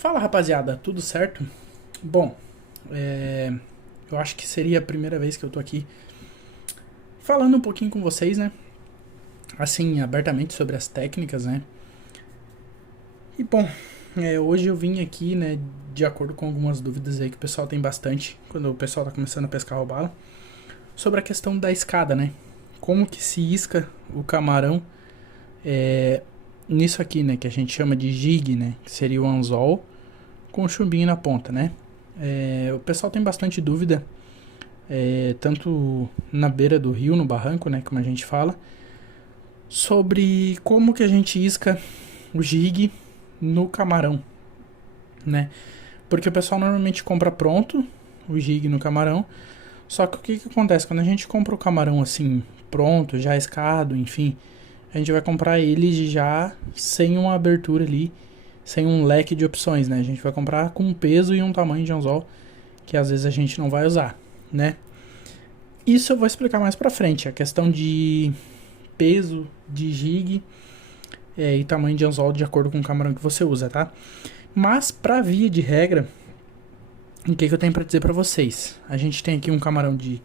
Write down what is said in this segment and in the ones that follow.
Fala rapaziada, tudo certo? Bom, eu acho que seria a primeira vez que eu tô aqui falando um pouquinho com vocês, né? Assim, abertamente sobre as técnicas, né? E bom, hoje eu vim aqui, né, de acordo com algumas dúvidas aí que o pessoal tem bastante quando o pessoal tá começando a pescar robalo, sobre a questão da escada, né? Como que se isca o camarão nisso aqui, né? Que a gente chama de jig, né? Que seria o anzol com o chumbinho na ponta, né? O pessoal tem bastante dúvida, tanto na beira do rio, no barranco, né, como a gente fala, sobre como que a gente isca o jig no camarão, né? Porque o pessoal normalmente compra pronto o jig no camarão, só que o que acontece? Quando a gente compra o camarão assim, pronto, já escado, enfim, a gente vai comprar ele já sem uma abertura ali, sem um leque de opções, né? A gente vai comprar com um peso e um tamanho de anzol que às vezes a gente não vai usar, né? Isso eu vou explicar mais pra frente, a questão de peso de jig e tamanho de anzol de acordo com o camarão que você usa, tá? Mas pra via de regra, o que eu tenho pra dizer pra vocês? A gente tem aqui um camarão de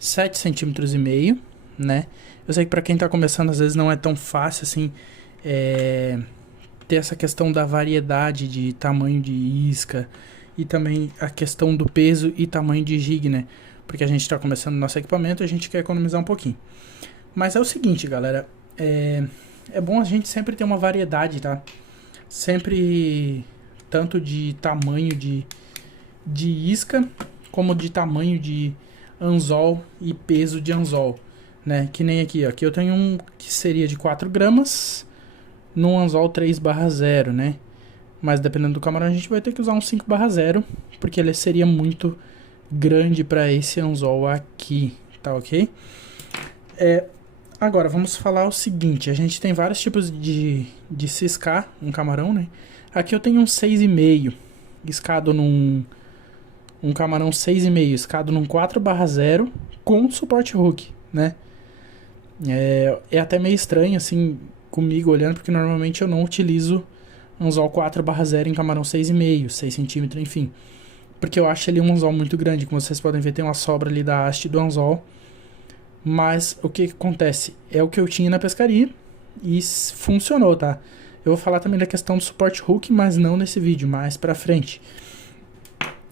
7,5 cm, né? Eu sei que pra quem tá começando às vezes não é tão fácil assim ter essa questão da variedade de tamanho de isca e também a questão do peso e tamanho de jig, né? Porque a gente está começando nosso equipamento e a gente quer economizar um pouquinho. Mas é o seguinte, galera, é bom a gente sempre ter uma variedade, tá? Sempre, tanto de tamanho de isca, como de tamanho de anzol e peso de anzol, né? Que nem aqui, ó. Aqui eu tenho um que seria de 4 gramas, num anzol 3/0, né? Mas dependendo do camarão a gente vai ter que usar um 5/0, porque ele seria muito grande para esse anzol aqui, tá ok? Agora vamos falar o seguinte, a gente tem vários tipos de ciscar um camarão, né? Aqui eu tenho um 6,5, escado num um camarão 6,5, escado num 4/0 com suporte hook, né? É até meio estranho assim comigo olhando, porque normalmente eu não utilizo anzol 4/0 em camarão 6,5, 6 centímetros, enfim. Porque eu acho ele um anzol muito grande. Como vocês podem ver, tem uma sobra ali da haste do anzol. Mas o que acontece? É o que eu tinha na pescaria e funcionou, tá? Eu vou falar também da questão do suporte hook, mas não nesse vídeo, mais pra frente.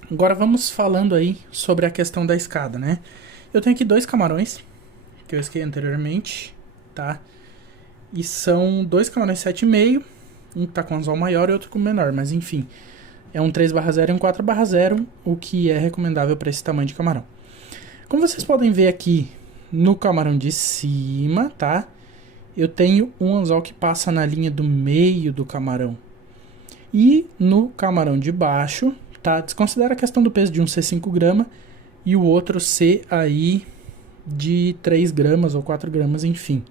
Agora vamos falando aí sobre a questão da escada, né? Eu tenho aqui 2 camarões, que eu esquei anteriormente, tá? E são 2 camarões 7,5, um tá com anzol maior e outro com menor, mas enfim. É um 3/0 e um 4/0, o que é recomendável para esse tamanho de camarão. Como vocês podem ver aqui no camarão de cima, tá? Eu tenho um anzol que passa na linha do meio do camarão. E no camarão de baixo, tá? Desconsidera a questão do peso de um ser 5 gramas e o outro ser aí de 3 gramas ou 4 gramas, enfim.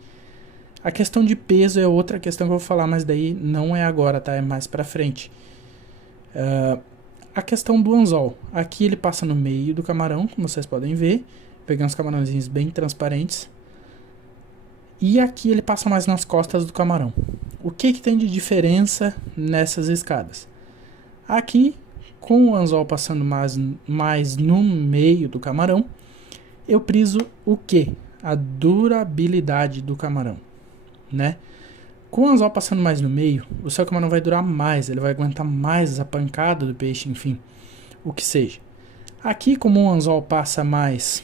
A questão de peso é outra questão que eu vou falar, mas daí não é agora, tá? É mais pra frente. A questão do anzol. Aqui ele passa no meio do camarão, como vocês podem ver. Peguei uns camarãozinhos bem transparentes. E aqui ele passa mais nas costas do camarão. O que tem de diferença nessas escadas? Aqui, com o anzol passando mais no meio do camarão, eu priso o que? A durabilidade do camarão, né? Com o anzol passando mais no meio, o seu camarão vai durar mais, ele vai aguentar mais a pancada do peixe, enfim, o que seja. Aqui, como o anzol passa mais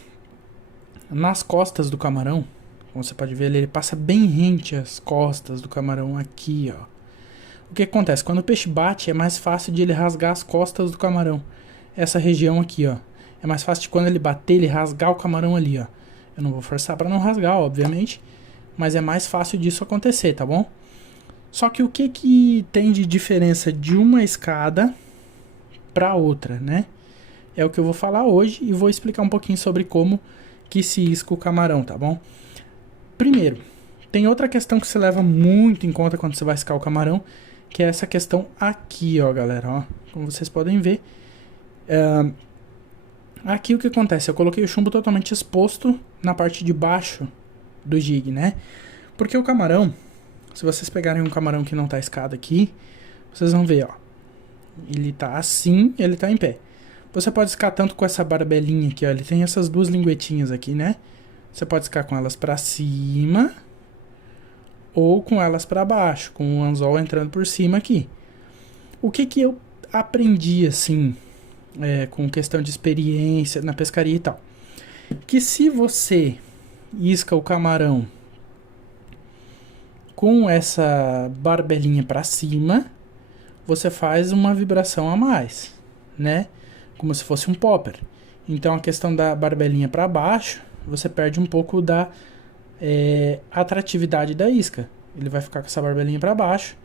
nas costas do camarão, como você pode ver, ele passa bem rente às costas do camarão aqui, ó. O que acontece? Quando o peixe bate, é mais fácil de ele rasgar as costas do camarão. Essa região aqui, ó. É mais fácil de quando ele bater, ele rasgar o camarão ali, ó. Eu não vou forçar para não rasgar, obviamente, mas é mais fácil disso acontecer, tá bom? Só que o que tem de diferença de uma escada para outra, né? É o que eu vou falar hoje e vou explicar um pouquinho sobre como que se isca o camarão, tá bom? Primeiro, tem outra questão que se leva muito em conta quando você vai iscar o camarão, que é essa questão aqui, ó, galera, ó. Como vocês podem ver, aqui o que acontece? Eu coloquei o chumbo totalmente exposto na parte de baixo do jig, né? Porque o camarão, se vocês pegarem um camarão que não tá iscado aqui, vocês vão ver, ó. Ele tá assim, ele tá em pé. Você pode iscar tanto com essa barbelinha aqui, ó. Ele tem essas duas linguetinhas aqui, né? Você pode iscar com elas pra cima ou com elas pra baixo, com o anzol entrando por cima aqui. O que que eu aprendi, assim, com questão de experiência na pescaria e tal? Que se você isca o camarão com essa barbelinha pra cima, você faz uma vibração a mais, né? Como se fosse um popper. Então a questão da barbelinha para baixo, você perde um pouco da atratividade da isca. Ele vai ficar com essa barbelinha para baixo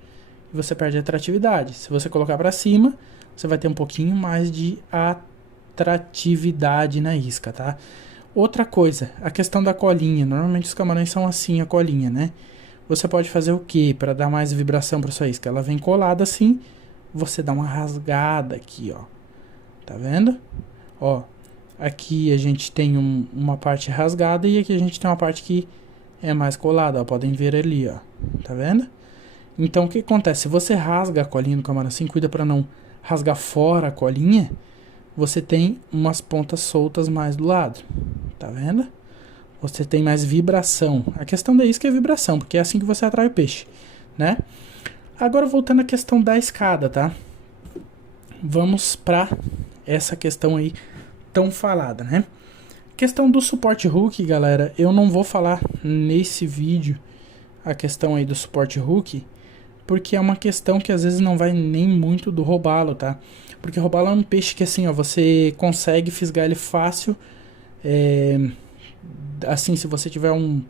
e você perde a atratividade. Se você colocar para cima, você vai ter um pouquinho mais de atratividade na isca, tá? Outra coisa, a questão da colinha. Normalmente os camarões são assim, a colinha, né? Você pode fazer o que para dar mais vibração para sua isca? Ela vem colada assim, você dá uma rasgada aqui, ó. Tá vendo? Ó, aqui a gente tem uma parte rasgada e aqui a gente tem uma parte que é mais colada, ó. Podem ver ali, ó. Tá vendo? Então o que acontece? Se você rasga a colinha do camarão assim, cuida para não rasgar fora a colinha, você tem umas pontas soltas mais do lado. Tá vendo? Você tem mais vibração. A questão da isca é vibração, porque é assim que você atrai o peixe, né? Agora voltando à questão da escada, tá? Vamos para essa questão aí tão falada, né? Questão do suporte hook, galera, eu não vou falar nesse vídeo a questão aí do suporte hook, porque é uma questão que às vezes não vai nem muito do robalo, tá? Porque robalo é um peixe que assim, ó, você consegue fisgar ele fácil, assim, se você tiver um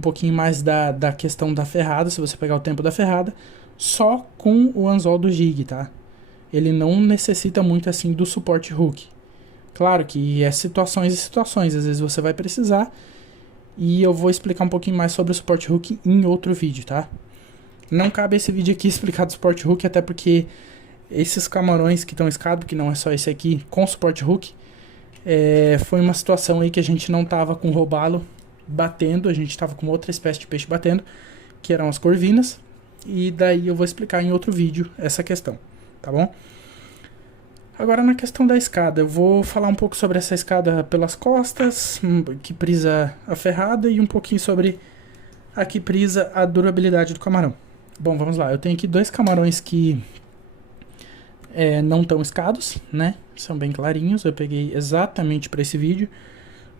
pouquinho mais da questão da ferrada, se você pegar o tempo da ferrada, só com o anzol do jig, tá? Ele não necessita muito assim do suporte hook. Claro que é situações e situações, às vezes você vai precisar, e eu vou explicar um pouquinho mais sobre o suporte hook em outro vídeo, tá? Não cabe esse vídeo aqui explicar do suporte hook, até porque esses camarões que estão escados, que não é só esse aqui, com suporte hook, foi uma situação aí que a gente não tava com robalo batendo, a gente tava com outra espécie de peixe batendo, que eram as corvinas, e daí eu vou explicar em outro vídeo essa questão, tá bom? Agora na questão da escada, eu vou falar um pouco sobre essa escada pelas costas, que prisa a ferrada, e um pouquinho sobre a que prisa a durabilidade do camarão. Bom, vamos lá, eu tenho aqui dois camarões que não estão escados, né? São bem clarinhos, eu peguei exatamente para esse vídeo,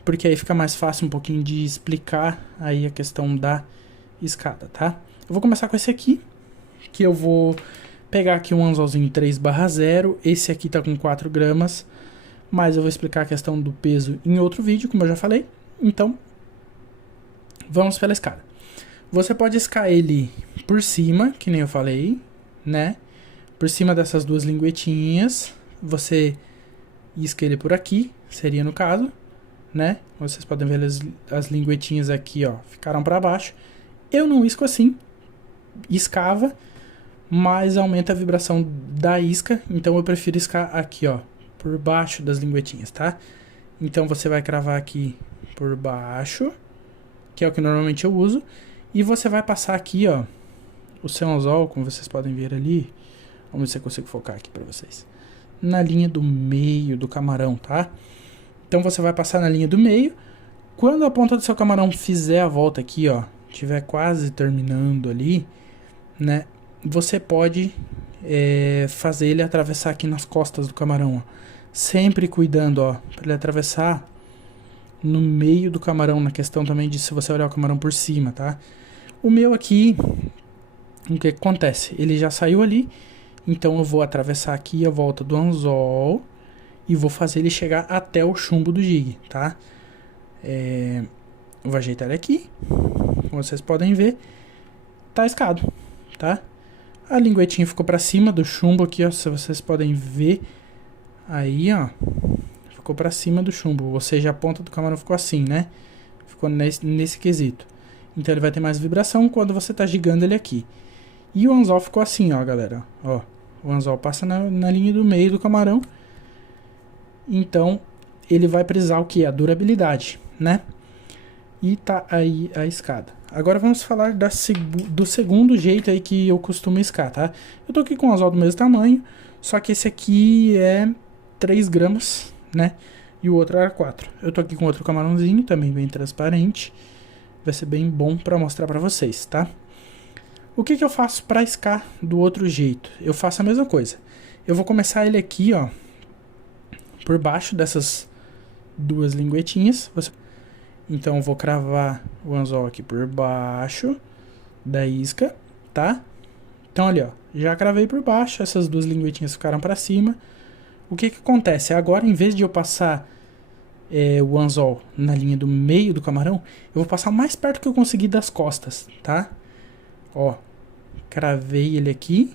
porque aí fica mais fácil um pouquinho de explicar aí a questão da escada, tá? Eu vou começar com esse aqui, que eu vou pegar aqui um anzolzinho 3/0, esse aqui tá com 4 gramas, mas eu vou explicar a questão do peso em outro vídeo, como eu já falei. Então, vamos pela escada. Você pode iscar ele por cima, que nem eu falei, né? Por cima dessas duas linguetinhas, você isca ele por aqui, seria no caso, né? Vocês podem ver as linguetinhas aqui, ó, ficaram para baixo. Eu não isco assim, iscava, mas aumenta a vibração da isca, então eu prefiro iscar aqui, ó, por baixo das linguetinhas, tá? Então você vai cravar aqui por baixo, que é o que normalmente eu uso, e você vai passar aqui, ó, o seu anzol, como vocês podem ver ali. Vamos ver se eu consigo focar aqui pra vocês. Na linha do meio do camarão, tá? Então você vai passar na linha do meio. Quando a ponta do seu camarão fizer a volta aqui, ó, tiver quase terminando ali, né? Você pode fazer ele atravessar aqui nas costas do camarão, ó. Sempre cuidando, ó, pra ele atravessar no meio do camarão, na questão também de se você olhar o camarão por cima, tá? O meu aqui, o que acontece? Ele já saiu ali, então eu vou atravessar aqui a volta do anzol e vou fazer ele chegar até o chumbo do jig, tá? Eu vou ajeitar ele aqui, como vocês podem ver, tá escado, tá? A linguetinha ficou pra cima do chumbo aqui, ó, se vocês podem ver, aí, ó, ficou pra cima do chumbo, ou seja, a ponta do camarão ficou assim, né? Ficou nesse quesito. Então ele vai ter mais vibração quando você tá gigando ele aqui. E o anzol ficou assim, ó, galera, ó. O anzol passa na linha do meio do camarão. Então ele vai precisar o que? A durabilidade, né? E tá aí a escada. Agora vamos falar do segundo jeito aí que eu costumo iscar, tá? Eu tô aqui com um anzol do mesmo tamanho, só que esse aqui é 3 gramas, né? E o outro era 4. Eu tô aqui com outro camarãozinho, também bem transparente. Vai ser bem bom pra mostrar pra vocês, tá? O que que eu faço pra iscar do outro jeito? Eu faço a mesma coisa. Eu vou começar ele aqui, ó, por baixo dessas duas linguetinhas. Então eu vou cravar o anzol aqui por baixo da isca, tá? Então ali, ó, já cravei por baixo, essas duas linguetinhas ficaram pra cima. O que que acontece? Agora, em vez de eu passar o anzol na linha do meio do camarão, eu vou passar o mais perto que eu conseguir das costas, tá? Ó, cravei ele aqui.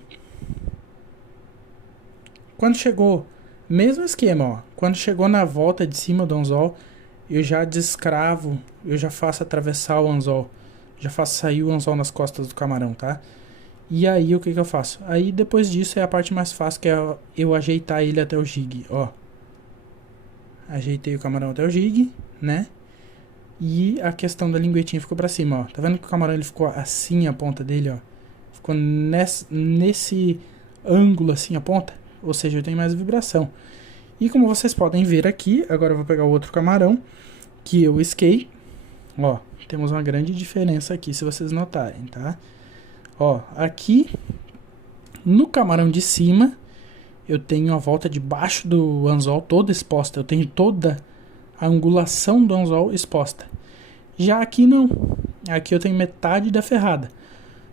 Quando chegou, mesmo esquema, ó. Quando chegou na volta de cima do anzol, eu já descravo, eu já faço atravessar o anzol. Já faço sair o anzol nas costas do camarão, tá? E aí o que que eu faço? Aí depois disso é a parte mais fácil, que é eu ajeitar ele até o jig, ó. Ajeitei o camarão até o jig, né? E a questão da linguetinha ficou pra cima, ó. Tá vendo que o camarão ele ficou assim a ponta dele, ó? Ficou nesse ângulo assim a ponta. Ou seja, eu tenho mais vibração. E como vocês podem ver aqui, agora eu vou pegar o outro camarão que eu isquei. Ó, temos uma grande diferença aqui, se vocês notarem, tá? Ó, aqui no camarão de cima, eu tenho a volta de baixo do anzol toda exposta. Eu tenho toda a angulação do anzol exposta. Já aqui não. Aqui eu tenho metade da ferrada.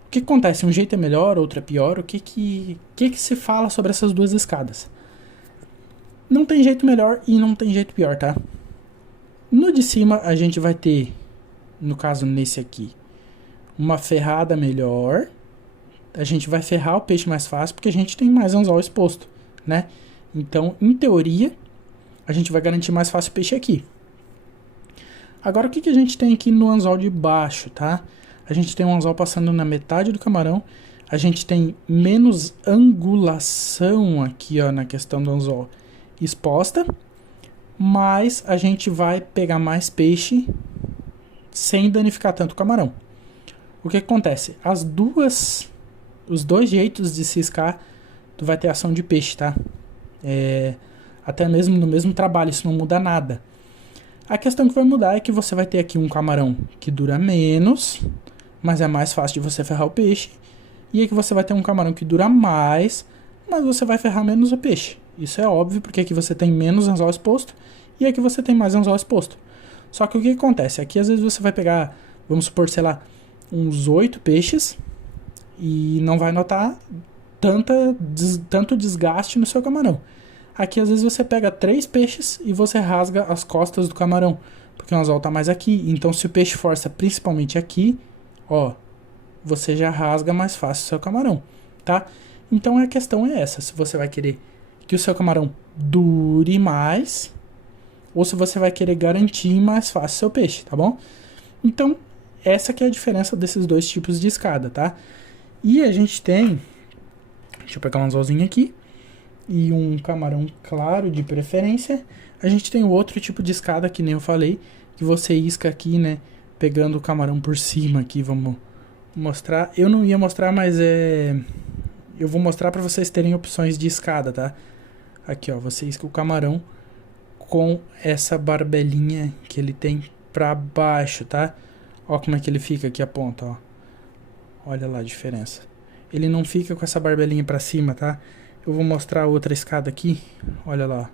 O que acontece? Um jeito é melhor, outro é pior. O que se fala sobre essas duas escadas? Não tem jeito melhor e não tem jeito pior, tá? No de cima a gente vai ter, no caso nesse aqui, uma ferrada melhor. A gente vai ferrar o peixe mais fácil porque a gente tem mais anzol exposto, né? Então, em teoria, a gente vai garantir mais fácil o peixe aqui. Agora, o que a gente tem aqui no anzol de baixo, tá? A gente tem um anzol passando na metade do camarão. A gente tem menos angulação aqui, ó, na questão do anzol exposta. Mas a gente vai pegar mais peixe sem danificar tanto o camarão. O que acontece? Os dois jeitos de ciscar, tu vai ter ação de peixe, tá? Até mesmo no mesmo trabalho, isso não muda nada. A questão que vai mudar é que você vai ter aqui um camarão que dura menos, mas é mais fácil de você ferrar o peixe. E aqui você vai ter um camarão que dura mais, mas você vai ferrar menos o peixe. Isso é óbvio, porque aqui você tem menos anzol exposto e aqui você tem mais anzol exposto. Só que o que acontece? Aqui às vezes você vai pegar, vamos supor, sei lá, uns 8 peixes e não vai notar tanto desgaste no seu camarão. Aqui às vezes você pega 3 peixes e você rasga as costas do camarão, porque o anzol tá mais aqui. Então se o peixe força principalmente aqui, ó, você já rasga mais fácil o seu camarão, tá? Então a questão é essa, se você vai querer que o seu camarão dure mais ou se você vai querer garantir mais fácil o seu peixe, tá bom? Então essa que é a diferença desses dois tipos de escada, tá? E a gente tem, deixa eu pegar um anzolzinho aqui, e um camarão claro de preferência. A gente tem o outro tipo de escada, que nem eu falei, que você isca aqui, né, pegando o camarão por cima aqui, vamos mostrar. Eu não ia mostrar, mas eu vou mostrar para vocês terem opções de escada, tá? Aqui, ó, você isca o camarão com essa barbelinha que ele tem pra baixo, tá? Ó como é que ele fica aqui a ponta, ó. Olha lá a diferença. Ele não fica com essa barbelinha pra cima, tá? Eu vou mostrar outra escada aqui. Olha lá.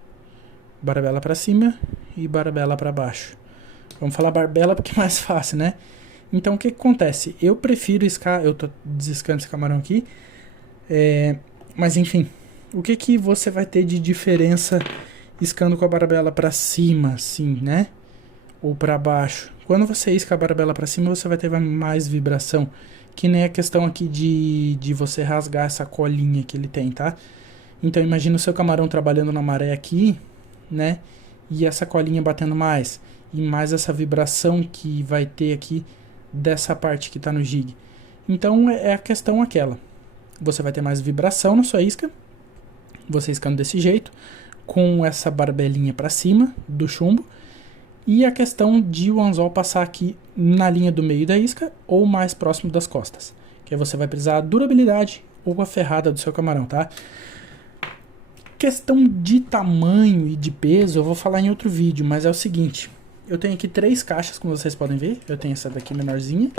Barbela pra cima e barbela pra baixo. Vamos falar barbela porque é mais fácil, né? Então o que acontece? Eu prefiro iscar... Eu tô desiscando esse camarão aqui. Mas enfim. O que você vai ter de diferença iscando com a barbela pra cima, assim, né? Ou pra baixo? Quando você isca a barbela pra cima, você vai ter mais vibração. Que nem a questão aqui de você rasgar essa colinha que ele tem, tá? Então imagina o seu camarão trabalhando na maré aqui, né? E essa colinha batendo mais. E mais essa vibração que vai ter aqui dessa parte que tá no jig. Então é a questão aquela. Você vai ter mais vibração na sua isca. Você iscando desse jeito. Com essa barbelinha pra cima do chumbo. E a questão de o anzol passar aqui na linha do meio da isca ou mais próximo das costas. Que aí você vai precisar a durabilidade ou a ferrada do seu camarão, tá? Questão de tamanho e de peso eu vou falar em outro vídeo, mas é o seguinte. Eu tenho aqui 3 caixas, como vocês podem ver. Eu tenho essa daqui menorzinha,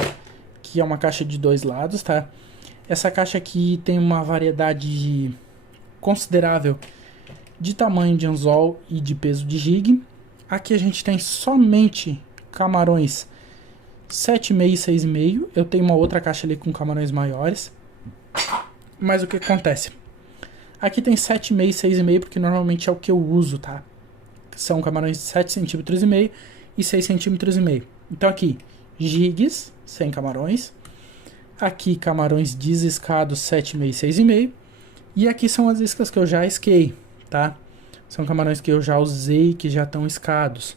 que é uma caixa de 2 lados, tá? Essa caixa aqui tem uma variedade considerável de tamanho de anzol e de peso de jig. Aqui a gente tem somente camarões 7,5 e 6,5. Eu tenho uma outra caixa ali com camarões maiores. Mas o que acontece? Aqui tem 7,5 e 6,5 porque normalmente é o que eu uso, tá? São camarões de 7,5 cm e 6,5 cm. Então aqui, jigs, 100 camarões. Aqui, camarões desiscados 7,5 e 6,5. E aqui são as iscas que eu já isquei, tá? São camarões que eu já usei, que já estão iscados.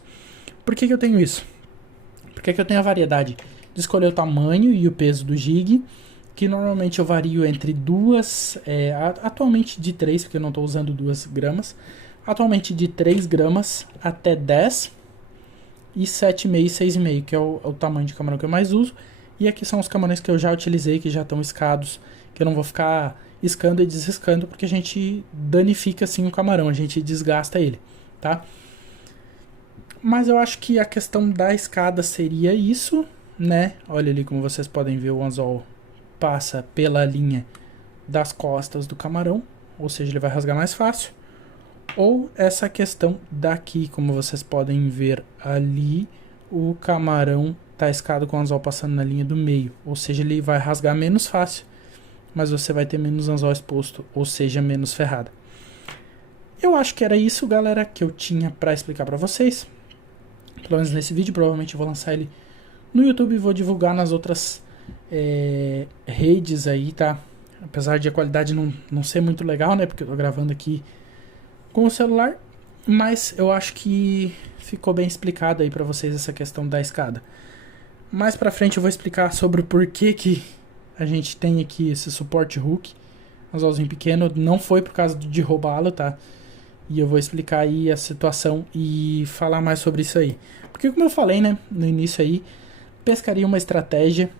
Por que eu tenho isso? Porque eu tenho a variedade de escolher o tamanho e o peso do jig, que normalmente eu vario entre atualmente de 3, porque eu não estou usando 2 gramas, atualmente de 3 gramas até 10 e 7,5 e 6,5, que é o tamanho de camarão que eu mais uso. E aqui são os camarões que eu já utilizei, que já estão iscados, que eu não vou ficar iscando e desiscando, porque a gente danifica assim o camarão, a gente desgasta ele, tá? Mas eu acho que a questão da escada seria isso, né? Olha ali como vocês podem ver, o anzol passa pela linha das costas do camarão, ou seja, ele vai rasgar mais fácil. Ou essa questão daqui, como vocês podem ver ali, o camarão tá escado com o anzol passando na linha do meio, ou seja, ele vai rasgar menos fácil, mas você vai ter menos anzol exposto, ou seja, menos ferrada. Eu acho que era isso, galera, que eu tinha para explicar para vocês. Pelo menos nesse vídeo, provavelmente eu vou lançar ele no YouTube e vou divulgar nas outras redes aí, tá? Apesar de a qualidade não ser muito legal, né? Porque eu tô gravando aqui com o celular, mas eu acho que ficou bem explicado aí pra vocês essa questão da escada. Mais pra frente eu vou explicar sobre o porquê que a gente tem aqui esse suporte hook, anzolzinho pequeno, não foi por causa de roubá-lo, tá? E eu vou explicar aí a situação e falar mais sobre isso aí. Porque como eu falei, né, no início aí, pescaria é uma estratégia,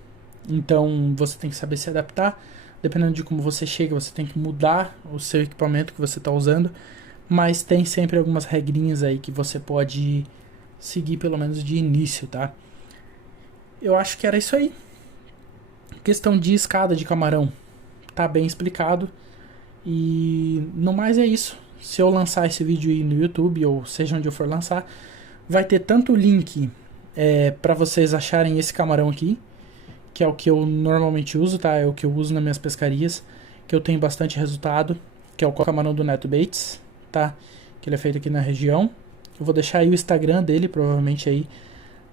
então você tem que saber se adaptar. Dependendo de como você chega, você tem que mudar o seu equipamento que você está usando. Mas tem sempre algumas regrinhas aí que você pode seguir, pelo menos de início, tá? Eu acho que era isso aí. Questão de escada de camarão, tá bem explicado. E no mais é isso. Se eu lançar esse vídeo aí no YouTube, ou seja onde eu for lançar, vai ter tanto o link para vocês acharem esse camarão aqui, que é o que eu normalmente uso, tá? É o que eu uso nas minhas pescarias, que eu tenho bastante resultado, que é o camarão do Neto Baits, tá? Que ele é feito aqui na região. Eu vou deixar aí o Instagram dele, provavelmente aí,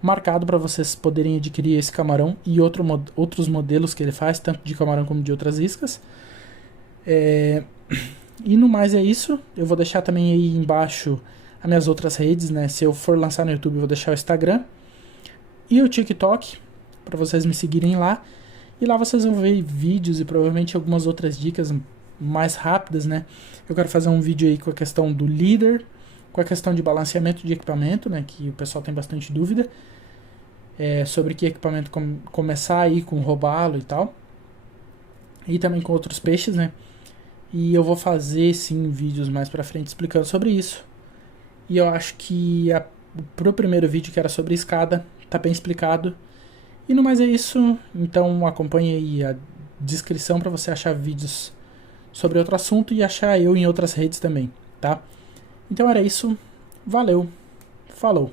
marcado para vocês poderem adquirir esse camarão e outros modelos que ele faz, tanto de camarão como de outras iscas. E no mais é isso. Eu vou deixar também aí embaixo as minhas outras redes, né? Se eu for lançar no YouTube, eu vou deixar o Instagram e o TikTok, para vocês me seguirem lá. E lá vocês vão ver vídeos e provavelmente algumas outras dicas mais rápidas, né? Eu quero fazer um vídeo aí com a questão do leader, com a questão de balanceamento de equipamento, né? Que o pessoal tem bastante dúvida. Sobre que equipamento começar aí com robalo e tal. E também com outros peixes, né? E eu vou fazer sim vídeos mais pra frente explicando sobre isso. E eu acho que pro primeiro vídeo, que era sobre escada, tá bem explicado. E no mais é isso. Então acompanhe aí a descrição para você achar vídeos sobre outro assunto e achar eu em outras redes também, tá? Então era isso. Valeu. Falou.